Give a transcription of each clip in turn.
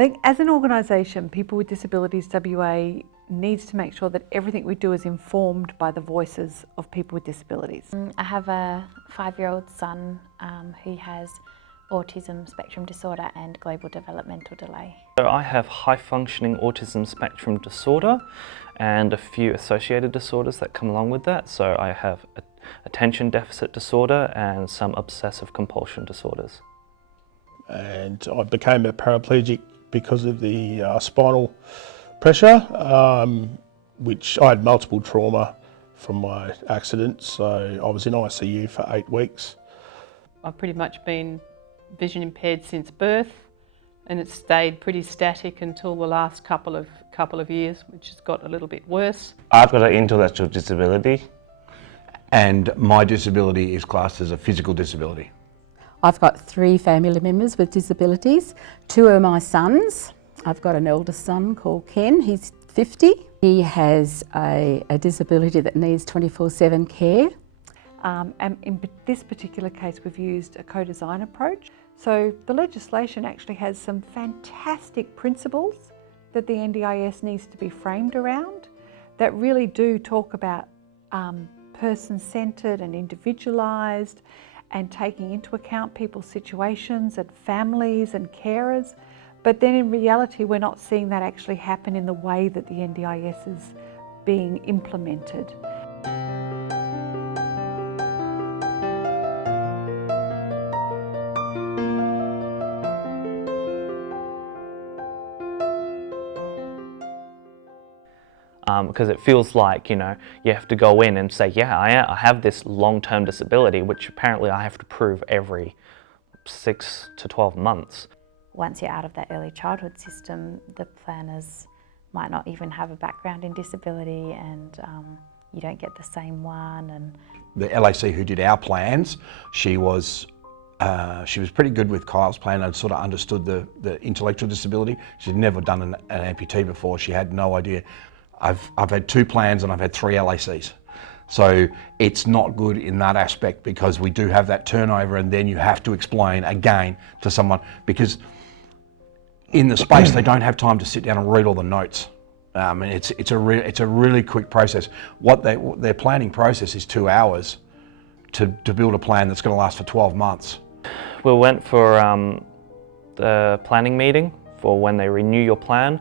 I think as an organisation, People with Disabilities WA needs to make sure that everything we do is informed by the voices of people with disabilities. I have a 5-year-old son who has autism spectrum disorder and global developmental delay. So I have high functioning autism spectrum disorder and a few associated disorders that come along with that. So I have attention deficit disorder and some obsessive compulsion disorders. And I became a paraplegic because of the spinal pressure, which I had multiple trauma from my accident. So I was in ICU for 8 weeks. I've pretty much been vision impaired since birth, and it's stayed pretty static until the last couple of years, which has got a little bit worse. I've got an intellectual disability, and my disability is classed as a physical disability. I've got 3 family members with disabilities. 2 are my sons. I've got an eldest son called Ken, he's 50. He has a disability that needs 24/7 care. And in this particular case, we've used a co-design approach. So the legislation actually has some fantastic principles that the NDIS needs to be framed around that really do talk about person-centred and individualised and taking into account people's situations and families and carers. But then in reality, we're not seeing that actually happen in the way that the NDIS is being implemented. Because it feels like, you know, you have to go in and say, yeah, I have this long-term disability, which apparently I have to prove every 6 to 12 months. Once you're out of that early childhood system, the planners might not even have a background in disability, and you don't get the same one. And the LAC who did our plans, she was pretty good with Kyle's plan and sort of understood the intellectual disability. She'd never done an amputee before. She had no idea. I've had 2 plans and I've had 3 LACs. So it's not good in that aspect, because we do have that turnover, and then you have to explain again to someone, because in the space they don't have time to sit down and read all the notes. And it's a really quick process. Their planning process is 2 hours to build a plan that's going to last for 12 months. We went for the planning meeting for when they renew your plan.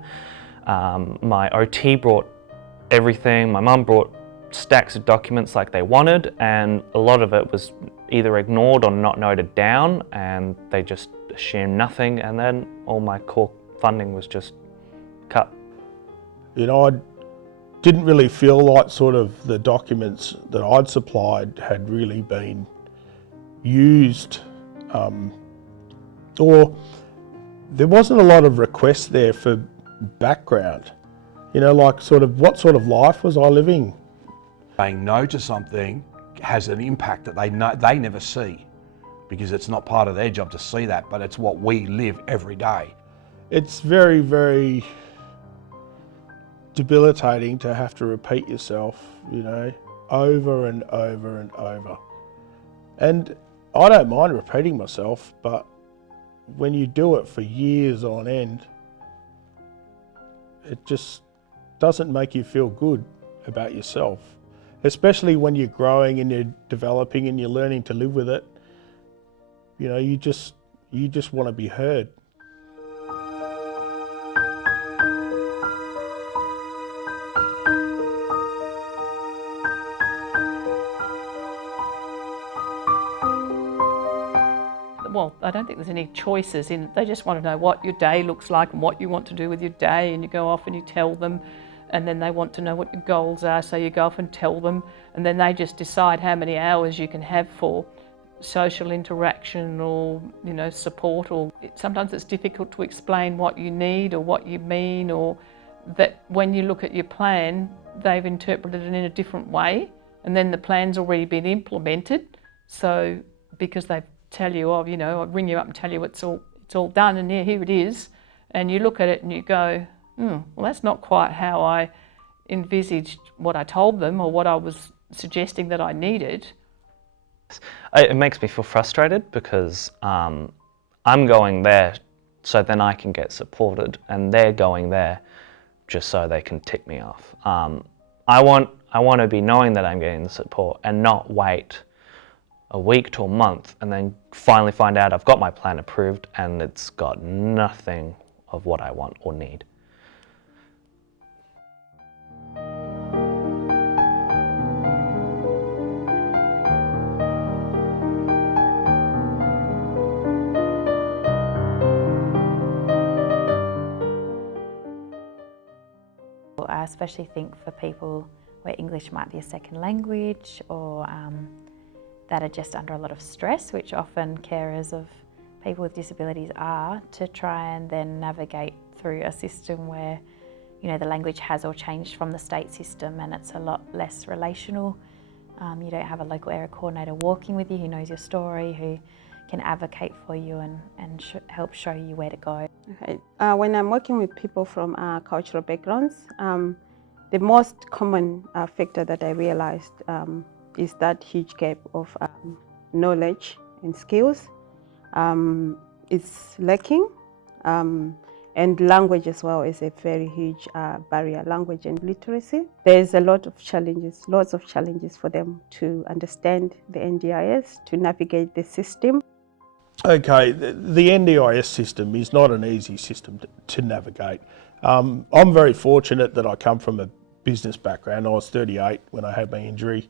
My OT brought everything. My mum brought stacks of documents like they wanted, and a lot of it was either ignored or not noted down, and they just assumed nothing, and then all my core funding was just cut. You know, I didn't really feel like sort of the documents that I'd supplied had really been used, or there wasn't a lot of requests there for background. You know, like sort of what sort of life was I living? Saying no to something has an impact that they never see, because it's not part of their job to see that, but it's what we live every day. It's very, very debilitating to have to repeat yourself, you know, over and over and over. And I don't mind repeating myself, but when you do it for years on end, it just doesn't make you feel good about yourself, especially when you're growing and you're developing and you're learning to live with it. You know, you just want to be heard. Well, I don't think there's any choices in. They just want to know what your day looks like and what you want to do with your day, and you go off and you tell them, and then they want to know what your goals are, so you go off and tell them, and then they just decide how many hours you can have for social interaction or, you know, support. Or sometimes it's difficult to explain what you need or what you mean, or that when you look at your plan, they've interpreted it in a different way, and then the plan's already been implemented. So because they've tell you, oh, you know, I'll ring you up and tell you it's all done, and here it is, and you look at it and you go, well, that's not quite how I envisaged what I told them or what I was suggesting that I needed. It makes me feel frustrated, because I'm going there so then I can get supported, and they're going there just so they can tick me off. I want to be knowing that I'm getting the support and not wait a week to a month and then finally find out I've got my plan approved and it's got nothing of what I want or need. I especially think for people where English might be a second language, or that are just under a lot of stress, which often carers of people with disabilities are, to try and then navigate through a system where, you know, the language has all changed from the state system and it's a lot less relational. You don't have a local area coordinator walking with you who knows your story, who can advocate for you and help show you where to go. Okay. When I'm working with people from cultural backgrounds, the most common factor that I realized is that huge gap of knowledge and skills. It's lacking, and language as well is a very huge barrier, language and literacy. There's a lot of challenges, lots of challenges for them to understand the NDIS, to navigate the system. Okay, the NDIS system is not an easy system to navigate. I'm very fortunate that I come from a business background. I was 38 when I had my injury,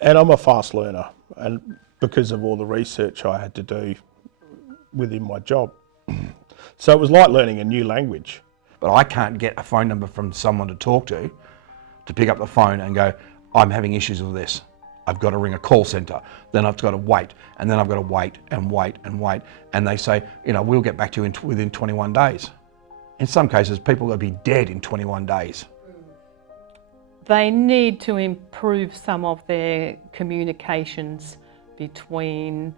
and I'm a fast learner, and because of all the research I had to do within my job. So it was like learning a new language. But I can't get a phone number from someone to talk to pick up the phone and go, I'm having issues with this. I've got to ring a call centre, then I've got to wait, and then I've got to wait and wait and wait. And they say, you know, we'll get back to you within 21 days. In some cases, people will be dead in 21 days. They need to improve some of their communications between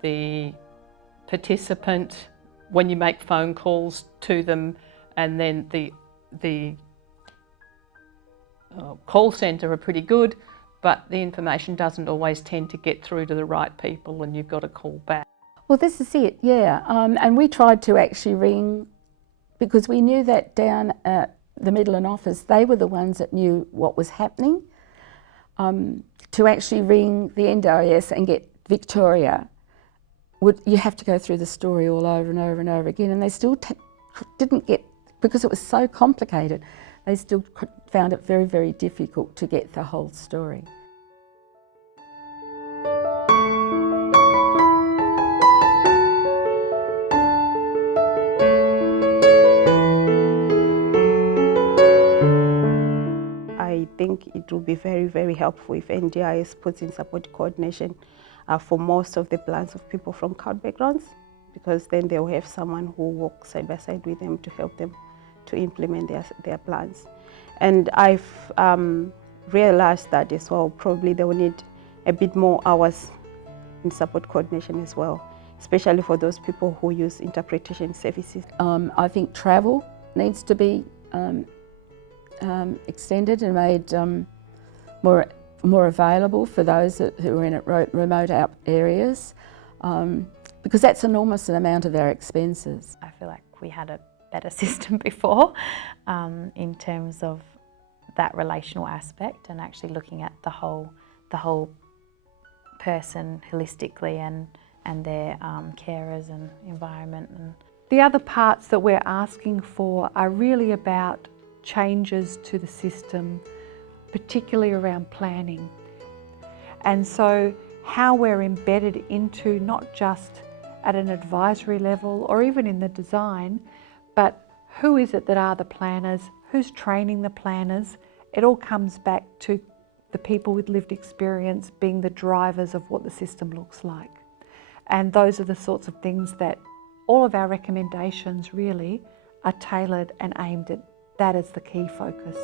the participant when you make phone calls to them, and then the call centre are pretty good, but the information doesn't always tend to get through to the right people and you've got to call back. Well, this is it, yeah. And we tried to actually ring, because we knew that down at the Midland office, they were the ones that knew what was happening. To actually ring the NDIS and get Victoria, you have to go through the story all over and over and over again, and they still didn't get, because it was so complicated, they still found it very, very difficult to get the whole story. I think it will be very, very helpful if NDIS puts in support coordination for most of the plans of people from CALD backgrounds, because then they'll have someone who walks side by side with them to help them to implement their plans. And I've realized that as well, probably they will need a bit more hours in support coordination as well, especially for those people who use interpretation services. I think travel needs to be extended and made more available for those who are in remote areas, because that's an enormous amount of our expenses. I feel like we had a better system before in terms of that relational aspect and actually looking at the whole person holistically and their carers and environment. And the other parts that we're asking for are really about changes to the system, particularly around planning. And so how we're embedded into, not just at an advisory level or even in the design, but who is it that are the planners, who's training the planners. It all comes back to the people with lived experience being the drivers of what the system looks like. And those are the sorts of things that all of our recommendations really are tailored and aimed at. That is the key focus.